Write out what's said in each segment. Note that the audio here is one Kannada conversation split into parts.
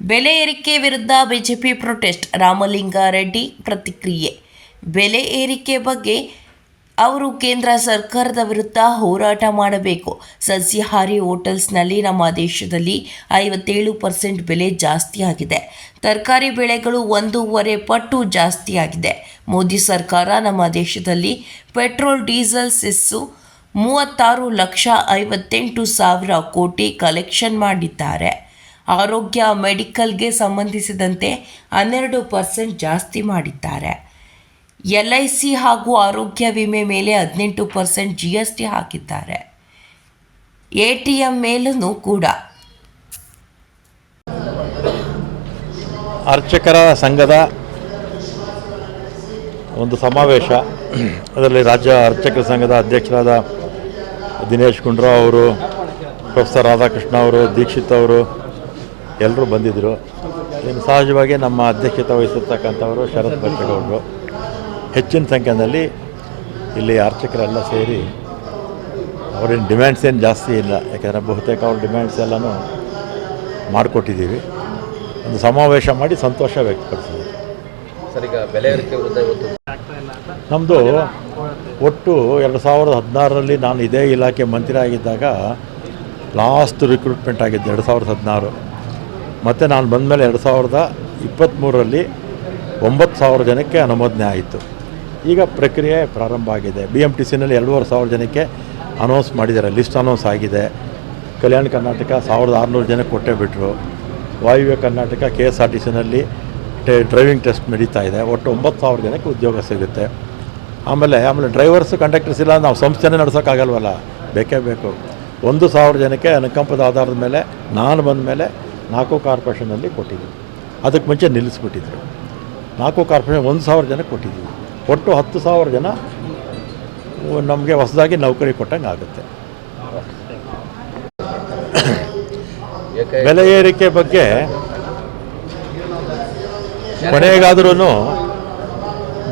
ಬೆಲೆ ಏರಿಕೆ ವಿರುದ್ಧ ಬಿಜೆಪಿ ಪ್ರೊಟೆಸ್ಟ್, ರಾಮಲಿಂಗಾರೆಡ್ಡಿ ಪ್ರತಿಕ್ರಿಯೆ. ಬೆಲೆ ಏರಿಕೆ ಬಗ್ಗೆ ಅವರು ಕೇಂದ್ರ ಸರ್ಕಾರದ ವಿರುದ್ಧ ಹೋರಾಟ ಮಾಡಬೇಕು. ಸಸ್ಯಾಹಾರಿ ಹೋಟೆಲ್ಸ್ನಲ್ಲಿ ನಮ್ಮ ದೇಶದಲ್ಲಿ ಐವತ್ತೇಳು ಪರ್ಸೆಂಟ್ ಬೆಲೆ ಜಾಸ್ತಿ ಆಗಿದೆ. ತರಕಾರಿ ಬೆಳೆಗಳು ಒಂದೂವರೆ ಪಟ್ಟು ಜಾಸ್ತಿ ಆಗಿದೆ. ಮೋದಿ ಸರ್ಕಾರ ನಮ್ಮ ದೇಶದಲ್ಲಿ ಪೆಟ್ರೋಲ್, ಡೀಸೆಲ್ ಸಿಸ್ಸು ಮೂವತ್ತಾರು ಲಕ್ಷ ಐವತ್ತೆಂಟು ಸಾವಿರ ಕೋಟಿ ಕಲೆಕ್ಷನ್ ಮಾಡಿದ್ದಾರೆ. ಆರೋಗ್ಯ ಮೆಡಿಕಲ್ಗೆ ಸಂಬಂಧಿಸಿದಂತೆ ಹನ್ನೆರಡು ಪರ್ಸೆಂಟ್ ಜಾಸ್ತಿ ಮಾಡಿದ್ದಾರೆ. ಎಲ್ ಐ ಸಿ ಹಾಗೂ ಆರೋಗ್ಯ ವಿಮೆ ಮೇಲೆ ಹದಿನೆಂಟು ಪರ್ಸೆಂಟ್ ಜಿ ಎಸ್ ಟಿ ಹಾಕಿದ್ದಾರೆ. ಎ ಟಿ ಎಂ ಮೇಲೂ ಕೂಡ. ಅರ್ಚಕರ ಸಂಘದ ಒಂದು ಸಮಾವೇಶ. ಅದರಲ್ಲಿ ರಾಜ್ಯ ಅರ್ಚಕರ ಸಂಘದ ಅಧ್ಯಕ್ಷರಾದ ದಿನೇಶ್ ಗುಂಡ್ರಾವ್ ಅವರು, ಪ್ರೊಫೆಸರ್ ರಾಧಾಕೃಷ್ಣ ಅವರು, ದೀಕ್ಷಿತ್ ಅವರು ಎಲ್ಲರೂ ಬಂದಿದ್ದರು ಇನ್ನು ಸಹಜವಾಗಿ ನಮ್ಮ ಅಧ್ಯಕ್ಷತೆ ವಹಿಸಿರ್ತಕ್ಕಂಥವರು ಶರತ್ ಬಚ್ಚೇಗೌಡರು ಹೆಚ್ಚಿನ ಸಂಖ್ಯೆಯಲ್ಲಿ ಇಲ್ಲಿ ಅರ್ಚಕರೆಲ್ಲ ಸೇರಿ ಅವ್ರಿನ ಡಿಮ್ಯಾಂಡ್ಸ್ ಏನು ಜಾಸ್ತಿ ಇಲ್ಲ. ಯಾಕೆಂದರೆ ಬಹುತೇಕ ಅವ್ರ ಡಿಮ್ಯಾಂಡ್ಸ್ ಎಲ್ಲನೂ ಮಾಡಿಕೊಟ್ಟಿದ್ದೀವಿ. ಒಂದು ಸಮಾವೇಶ ಮಾಡಿ ಸಂತೋಷ ವ್ಯಕ್ತಪಡಿಸಿದ್ದೀವಿ. ಇವತ್ತು ನಮ್ಮದು ಒಟ್ಟು ಎರಡು ಸಾವಿರದ ಹದಿನಾರರಲ್ಲಿ ನಾನು ಇದೇ ಇಲಾಖೆ ಮಂತ್ರಿ ಆಗಿದ್ದಾಗ ಲಾಸ್ಟ್ ರಿಕ್ರೂಟ್ಮೆಂಟ್ ಆಗಿದ್ದು ಎರಡು ಸಾವಿರದ ಹದಿನಾರು. ಮತ್ತು ನಾನು ಬಂದಮೇಲೆ ಎರಡು ಸಾವಿರದ ಇಪ್ಪತ್ತ್ಮೂರರಲ್ಲಿ ಒಂಬತ್ತು ಸಾವಿರ ಜನಕ್ಕೆ ಅನುಮೋದನೆ ಆಯಿತು. ಈಗ ಪ್ರಕ್ರಿಯೆ ಪ್ರಾರಂಭ ಆಗಿದೆ. ಬಿ ಎಂ ಟಿ ಸಿನಲ್ಲಿ ಎರಡೂವರೆ ಸಾವಿರ ಜನಕ್ಕೆ ಅನೌನ್ಸ್ ಮಾಡಿದ್ದಾರೆ. ಲಿಸ್ಟ್ ಅನೌನ್ಸ್ ಆಗಿದೆ. ಕಲ್ಯಾಣ ಕರ್ನಾಟಕ ಸಾವಿರದ ಆರುನೂರು ಜನಕ್ಕೆ ಕೊಟ್ಟೇ ಬಿಟ್ಟರು ವಾಯುವ್ಯ Karnataka K S R T ಸಿನಲ್ಲಿ ಟೆ ಡ್ರೈವಿಂಗ್ ಟೆಸ್ಟ್ ನಡೀತಾ ಇದೆ. ಒಟ್ಟು ಒಂಬತ್ತು ಸಾವಿರ ಜನಕ್ಕೆ ಉದ್ಯೋಗ ಸಿಗುತ್ತೆ. ಆಮೇಲೆ ಆಮೇಲೆ ಡ್ರೈವರ್ಸ್ ಕಂಡಕ್ಟರ್ಸ್ ಇಲ್ಲ ನಾವು ಸಂಸ್ಥೆನೇ ನಡೆಸೋಕ್ಕಾಗಲ್ವಲ್ಲ? ಬೇಕೇ ಬೇಕು. ಒಂದು ಸಾವಿರ ಜನಕ್ಕೆ ಅನುಕಂಪದ ಆಧಾರದ ಮೇಲೆ, ನಾನು ಬಂದ ಮೇಲೆ ನಾಲ್ಕು ಕಾರ್ಪೊರೇಷನಲ್ಲಿ ಕೊಟ್ಟಿದ್ದೀವಿ ಅದಕ್ಕೆ ಮುಂಚೆ ನಿಲ್ಲಿಸ್ಬಿಟ್ಟಿದ್ರು. ನಾಲ್ಕು ಕಾರ್ಪೊರೇಷನ್ ಒಂದು ಸಾವಿರ ಜನಕ್ಕೆ ಕೊಟ್ಟಿದ್ದೀವಿ ಒಟ್ಟು ಹತ್ತು ಸಾವಿರ ಜನ ನಮಗೆ ಹೊಸದಾಗಿ ನೌಕರಿ ಕೊಟ್ಟಂಗೆ ಆಗುತ್ತೆ. ಬೆಲೆ ಏರಿಕೆ ಬಗ್ಗೆ ಕೊನೆಗಾದ್ರೂ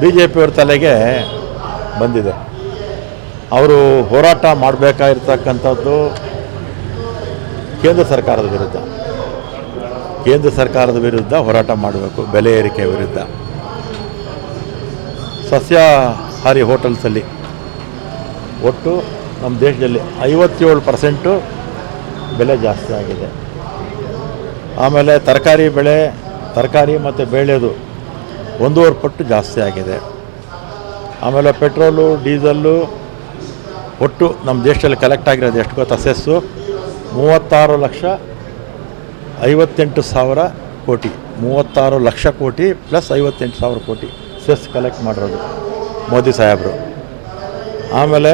ಬಿ ಜೆ ಪಿಯವ್ರ ತಲೆಗೆ ಬಂದಿದೆ. ಅವರು ಹೋರಾಟ ಮಾಡಬೇಕಾಗಿರ್ತಕ್ಕಂಥದ್ದು ಕೇಂದ್ರ ಸರ್ಕಾರದ ವಿರುದ್ಧ. ಕೇಂದ್ರ ಸರ್ಕಾರದ ವಿರುದ್ಧ ಹೋರಾಟ ಮಾಡಬೇಕು, ಬೆಲೆ ಏರಿಕೆ ವಿರುದ್ಧ. ಸಸ್ಯಾಹಾರಿ ಹೋಟೆಲ್ಸಲ್ಲಿ ಒಟ್ಟು ನಮ್ಮ ದೇಶದಲ್ಲಿ ಐವತ್ತೇಳು ಪರ್ಸೆಂಟು ಬೆಲೆ ಜಾಸ್ತಿ ಆಗಿದೆ. ಆಮೇಲೆ ತರಕಾರಿ ಬೆಳೆ, ತರಕಾರಿ ಮತ್ತು ಬೇಳೆದು ಒಂದೂವರೆ ಪಟ್ಟು ಜಾಸ್ತಿ ಆಗಿದೆ. ಆಮೇಲೆ ಪೆಟ್ರೋಲು, ಡೀಸಲ್ಲು ಒಟ್ಟು ನಮ್ಮ ದೇಶದಲ್ಲಿ ಕಲೆಕ್ಟ್ ಆಗಿರೋದು ಎಷ್ಟು ಗೊತ್ತಾ? ಸೆಸ್ಸು ಮೂವತ್ತಾರು ಲಕ್ಷ ಐವತ್ತೆಂಟು ಸಾವಿರ ಕೋಟಿ, ಮೂವತ್ತಾರು ಲಕ್ಷ ಕೋಟಿ ಪ್ಲಸ್ ಐವತ್ತೆಂಟು ಸಾವಿರ ಕೋಟಿ ಸೆಸ್ ಕಲೆಕ್ಟ್ ಮಾಡಿರೋದು ಮೋದಿ ಸಾಹೇಬರು. ಆಮೇಲೆ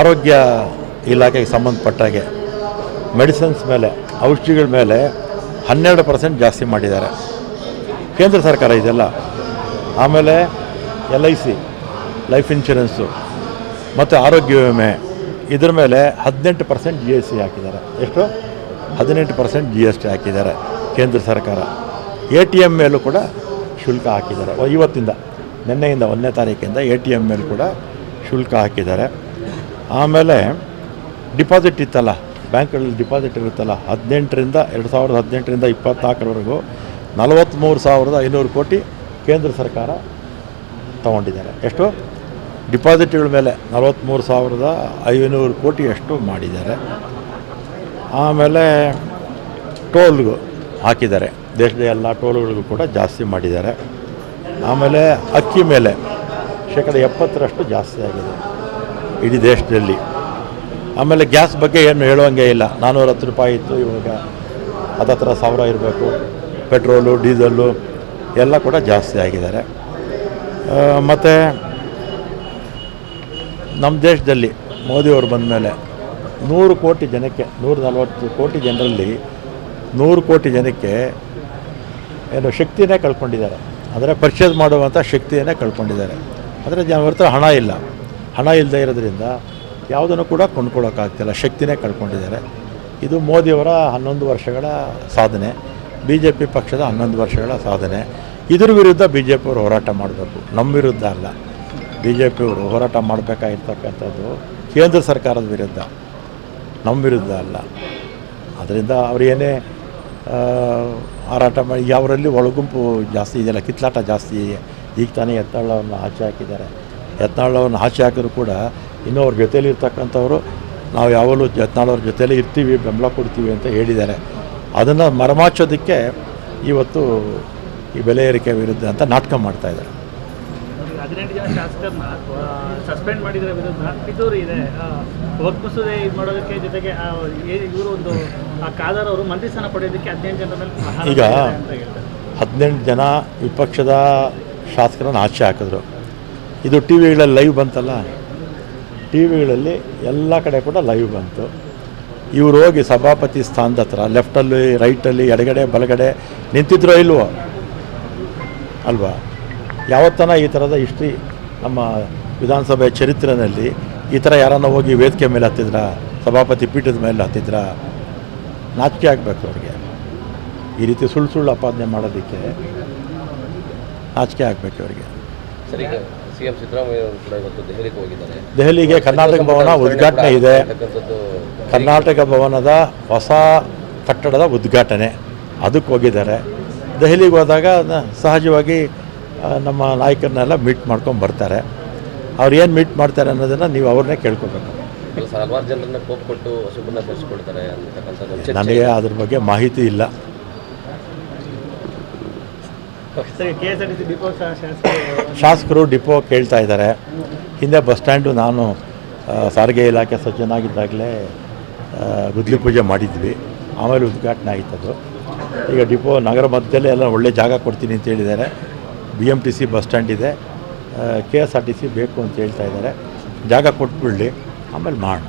ಆರೋಗ್ಯ ಇಲಾಖೆಗೆ ಸಂಬಂಧಪಟ್ಟಾಗೆ ಮೆಡಿಸಿನ್ಸ್ ಮೇಲೆ, ಔಷಧಿಗಳ ಮೇಲೆ ಹನ್ನೆರಡು ಪರ್ಸೆಂಟ್ ಜಾಸ್ತಿ ಮಾಡಿದ್ದಾರೆ. ಕೇಂದ್ರ ಸರ್ಕಾರ ಇದೆಲ್ಲ. ಆಮೇಲೆ L I C life insurance ಮತ್ತು ಆರೋಗ್ಯ ವಿಮೆ, ಇದ್ರ ಮೇಲೆ ಹದಿನೆಂಟು ಪರ್ಸೆಂಟ್ ಜಿ ಎಸ್ ಸಿ ಹಾಕಿದ್ದಾರೆ. ಎಷ್ಟು? ಹದಿನೆಂಟು ಪರ್ಸೆಂಟ್ ಜಿ ಎಸ್ ಟಿ ಹಾಕಿದ್ದಾರೆ ಕೇಂದ್ರ ಸರ್ಕಾರ. ಎ ಟಿ ಎಂ ಮೇಲೂ ಕೂಡ ಶುಲ್ಕ ಹಾಕಿದ್ದಾರೆ. ಇವತ್ತಿಂದ, ನಿನ್ನೆಯಿಂದ ಒಂದನೇ ತಾರೀಕಿಂದ ಎ ಟಿ ಎಂ ಮೇಲೂ ಕೂಡ ಶುಲ್ಕ ಹಾಕಿದ್ದಾರೆ. ಆಮೇಲೆ ಡಿಪಾಸಿಟ್ ಇತ್ತಲ್ಲ, ಬ್ಯಾಂಕ್ಗಳಲ್ಲಿ ಡಿಪಾಸಿಟ್ ಇರುತ್ತಲ್ಲ, ಹದಿನೆಂಟರಿಂದ ಎರಡು ಸಾವಿರದ ಹದಿನೆಂಟರಿಂದ ಇಪ್ಪತ್ನಾಲ್ಕರವರೆಗೂ ನಲವತ್ತ್ಮೂರು ಸಾವಿರದ ಐನೂರು ಕೋಟಿ ಕೇಂದ್ರ ಸರ್ಕಾರ ತಗೊಂಡಿದ್ದಾರೆ. ಎಷ್ಟು? ಡಿಪಾಸಿಟ್ಗಳ ಮೇಲೆ ನಲವತ್ತ್ಮೂರು ಸಾವಿರದ ಐನೂರು ಕೋಟಿ ಅಷ್ಟು ಮಾಡಿದ್ದಾರೆ. ಆಮೇಲೆ ಟೋಲ್ಗೂ ಹಾಕಿದ್ದಾರೆ. ದೇಶದ ಎಲ್ಲ ಟೋಲ್ಗಳಿಗೂ ಕೂಡ ಜಾಸ್ತಿ ಮಾಡಿದ್ದಾರೆ. ಆಮೇಲೆ ಅಕ್ಕಿ ಮೇಲೆ ಶೇಕಡ ಎಪ್ಪತ್ತರಷ್ಟು ಜಾಸ್ತಿ ಆಗಿದೆ ಇಡೀ ದೇಶದಲ್ಲಿ. ಆಮೇಲೆ ಗ್ಯಾಸ್ ಬಗ್ಗೆ ಏನು ಹೇಳುವಂಗೆ ಇಲ್ಲ. ನಾನ್ನೂರ ಹತ್ತು ರೂಪಾಯಿ ಇತ್ತು ಇವಾಗ. ಹತ್ತತ್ರ ಸಾವಿರ ಇರಬೇಕು. ಪೆಟ್ರೋಲು ಡೀಸಲ್ಲು ಎಲ್ಲ ಕೂಡ ಜಾಸ್ತಿ ಆಗಿದ್ದಾರೆ. ಮತ್ತು ನಮ್ಮ ದೇಶದಲ್ಲಿ ಮೋದಿಯವರು ಬಂದ ಮೇಲೆ ನೂರು ಕೋಟಿ ಜನಕ್ಕೆ, ನೂರ ನಲವತ್ತು ಕೋಟಿ ಜನರಲ್ಲಿ ನೂರು ಕೋಟಿ ಜನಕ್ಕೆ ಏನು ಶಕ್ತಿನೇ ಕಳ್ಕೊಂಡಿದ್ದಾರೆ. ಅಂದರೆ ಪರ್ಚೇಸ್ ಮಾಡುವಂಥ ಶಕ್ತಿಯನ್ನೇ ಕಳ್ಕೊಂಡಿದ್ದಾರೆ. ಅಂದರೆ ಜನರ ಹತ್ರ ಹಣ ಇಲ್ಲ. ಹಣ ಇಲ್ಲದೆ ಇರೋದ್ರಿಂದ ಯಾವುದನ್ನು ಕೂಡ ಕೊಂಡ್ಕೊಳ್ಳೋಕ್ಕಾಗ್ತಿಲ್ಲ. ಶಕ್ತಿನೇ ಕಳ್ಕೊಂಡಿದ್ದಾರೆ. ಇದು ಮೋದಿಯವರ ಹನ್ನೊಂದು ವರ್ಷಗಳ ಸಾಧನೆ. ಬಿ ಜೆ ಪಿ ಪಕ್ಷದ ಹನ್ನೊಂದು ವರ್ಷಗಳ ಸಾಧನೆ. ಇದ್ರ ವಿರುದ್ಧ ಬಿ ಜೆ ಪಿಯವರು ಹೋರಾಟ ಮಾಡಬೇಕು. ನಮ್ಮ ವಿರುದ್ಧ ಅಲ್ಲ. ಬಿ ಜೆ ಪಿಯವರು ಹೋರಾಟ ಮಾಡಬೇಕಾಗಿರ್ತಕ್ಕಂಥದ್ದು ಕೇಂದ್ರ ಸರ್ಕಾರದ ವಿರುದ್ಧ. ನಮ್ಮ ವಿರುದ್ಧ ಅಲ್ಲ. ಅದರಿಂದ ಅವ್ರು ಏನೇ ಆ, ಹಾರಾಟ ಮಾಡಿ ಯಾವರಲ್ಲಿ ಒಳಗುಂಪು ಜಾಸ್ತಿ ಇದೆಯಲ್ಲ ಕಿತ್ಲಾಟ ಜಾಸ್ತಿ ಈಗ ತಾನೇ ಎತ್ತಾಳವನ್ನು ಆಚೆ ಹಾಕಿದ್ದಾರೆ. ಯತ್ನಾಳವನ್ನು ಆಚೆ ಹಾಕಿದ್ರು ಕೂಡ ಇನ್ನೂ ಅವ್ರ ಜೊತೆಯಲ್ಲಿ ಇರ್ತಕ್ಕಂಥವ್ರು ನಾವು ಯಾವಾಗಲೂ ಯತ್ನಾಳವ್ರ ಜೊತೇಲಿ ಇರ್ತೀವಿ ಬೆಂಬಲ ಕೊಡ್ತೀವಿ ಅಂತ ಹೇಳಿದ್ದಾರೆ. ಅದನ್ನು ಮರಮಾಚೋದಕ್ಕೆ ಇವತ್ತು ಈ ಬೆಲೆ ಏರಿಕೆ ವಿರುದ್ಧ ಅಂತ ನಾಟಕ ಮಾಡ್ತಾಯಿದ್ದಾರೆ ಹದಿನೆಂಟು ಜನ ಶಾಸಕರನ್ನ ಸಸ್ಪೆಂಡ್ ಮಾಡಿದ್ರ ವಿರುದ್ಧ ಪಿತೂರಿ ಇದೆ. ಮಸೂದೆ ಇದು ಮಾಡೋದಕ್ಕೆ ಜೊತೆಗೆ ಇವರು ಒಂದು ಆ ಖಾದರ್ ಅವರು ಮಂತ್ರಿ ಸ್ಥಾನ ಪಡೆಯೋದಕ್ಕೆ ಹದಿನೆಂಟು ಜನರ ಮೇಲೆ ಈಗ ಹದಿನೆಂಟು ಜನ ವಿಪಕ್ಷದ ಶಾಸಕರನ್ನು ಆಚೆ ಹಾಕಿದ್ರು. ಇದು ಟಿ ವಿಗಳಲ್ಲಿ ಲೈವ್ ಬಂತಲ್ಲ? ಟಿ ವಿಗಳಲ್ಲಿ ಎಲ್ಲ ಕಡೆ ಕೂಡ ಲೈವ್ ಬಂತು. ಇವ್ರು ಹೋಗಿ ಸಭಾಪತಿ ಸ್ಥಾನದ ಹತ್ರ ಲೆಫ್ಟಲ್ಲಿ ರೈಟಲ್ಲಿ ಎಡಗಡೆ ಬಲಗಡೆ ನಿಂತಿದ್ರೋ ಇಲ್ವೋ? ಅಲ್ವಾ? ಯಾವತ್ತನ ಈ ಥರದ ಹಿಸ್ಟ್ರಿ ನಮ್ಮ ವಿಧಾನಸಭೆ ಚರಿತ್ರೆಯಲ್ಲಿ ಈ ಥರ ಯಾರನ್ನ ಹೋಗಿ ವೇದಿಕೆ ಮೇಲೆ ಹತ್ತಿದ್ರ ಸಭಾಪತಿ ಪೀಠದ ಮೇಲೆ ಹತ್ತಿದ್ರ ನಾಚಿಕೆ ಆಗಬೇಕು ಅವ್ರಿಗೆ. ಈ ರೀತಿ ಸುಳ್ಳು ಸುಳ್ಳು ಅಪಾದನೆ ಮಾಡೋದಕ್ಕೆ ನಾಚಿಕೆ ಆಗಬೇಕು ಅವರಿಗೆ. ಸಿದ್ದರಾಮಯ್ಯ ಕೂಡ ಇವತ್ತು ದೆಹಲಿಗೆ ಹೋಗಿದ್ದಾರೆ. ದೆಹಲಿಗೆ ಕರ್ನಾಟಕ ಭವನ ಉದ್ಘಾಟನೆ ಇದೆ. ಕರ್ನಾಟಕ ಭವನದ ಹೊಸ ಕಟ್ಟಡದ ಉದ್ಘಾಟನೆ. ಅದಕ್ಕೆ ಹೋಗಿದ್ದಾರೆ. ದೆಹಲಿಗೆ ಹೋದಾಗ ಸಹಜವಾಗಿ ನಮ್ಮ ನಾಯಕರನ್ನೆಲ್ಲ ಮೀಟ್ ಮಾಡ್ಕೊಂಡು ಬರ್ತಾರೆ. ಅವ್ರು ಏನು ಮೀಟ್ ಮಾಡ್ತಾರೆ ಅನ್ನೋದನ್ನು ನೀವು ಅವ್ರನ್ನೇ ಕೇಳ್ಕೊಬೇಕು. ಹಲವಾರು ಜನರನ್ನ ಕೋಪ್ ಕೊಟ್ಟು ಹಸುಬನ್ನ ತರಿಸ್ಕೊಳ್ತಾರೆ ಅಂತಕ್ಕಂಥದ್ದು ನನಗೆ ಅದ್ರ ಬಗ್ಗೆ ಮಾಹಿತಿ ಇಲ್ಲ. ಶಾಸಕರು ಡಿಪೋ ಕೇಳ್ತಾ ಇದ್ದಾರೆ. ಹಿಂದೆ ಬಸ್ ಸ್ಟ್ಯಾಂಡು ನಾನು ಸಾರಿಗೆ ಇಲಾಖೆ ಸಜ್ಜನಾಗಿದ್ದಾಗಲೇ ಗುದ್ಲಿ ಪೂಜೆ ಮಾಡಿದ್ವಿ. ಆಮೇಲೆ ಉದ್ಘಾಟನೆ ಆಯ್ತದು. ಈಗ ಡಿಪೋ ನಗರ ಮಧ್ಯದಲ್ಲೇ ಎಲ್ಲ ಒಳ್ಳೆ ಜಾಗ ಕೊಡ್ತೀನಿ ಅಂತ ಹೇಳಿದ್ದಾರೆ. B M T C bus stand ಇದೆ. K S R T C ಬೇಕು ಅಂತ ಹೇಳ್ತಾ ಇದ್ದಾರೆ. ಜಾಗ ಕೊಟ್ಬಿಡಲಿ. ಆಮೇಲೆ ಮಾಡೋಣ.